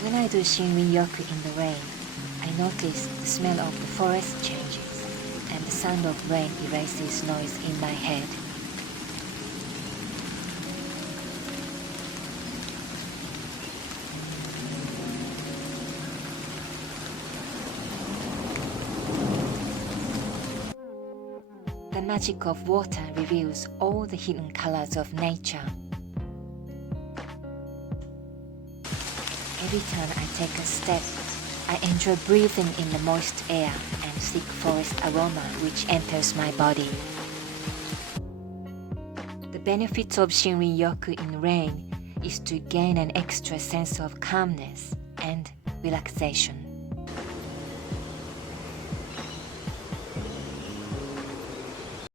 When I do Shinrin-yoku in the rain, I notice the smell of the forest changes, and the sound of rain erases noise in my head. The magic of water reveals all the hidden colors of nature. Every time I take a step, I enjoy breathing in the moist air and thick forest aroma which enters my body. The benefit of Shinrin-yoku in rain is to gain an extra sense of calmness and relaxation.